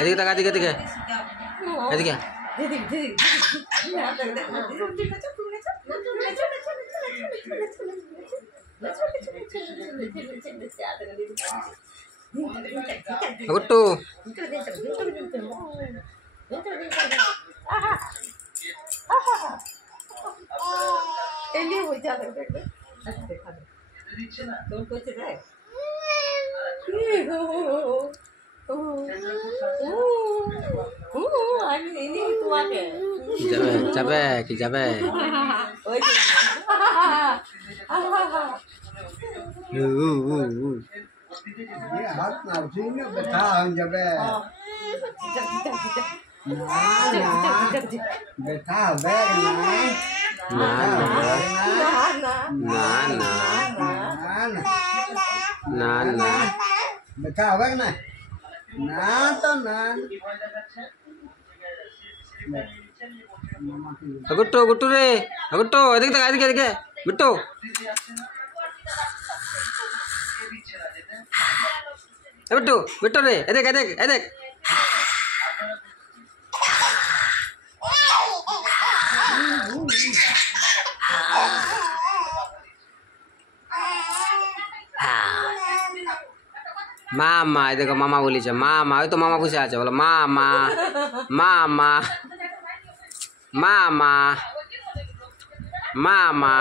এদিকে তাকা, এদিকে এদিকে এদিকে। গুট্টু যাবে কি যাবে? হাত না উঠিয়ে ব্যথা হয়ে যাবে। ব্যথা হবে না না না না না ব্যথা হবে না, না তো না। গুট্টু গুট্টু রে, গুট্টু এদিকে তাকা, এদিকে এদিকে গুট্টু। গুট্টু গুট্টু রে, এদিকে এদিকে এদিকে। মামা, এই দেখো মামা বলেছে মামা, ওই তো মামা বসে আছে, বলো মামা মামা মামা মামা।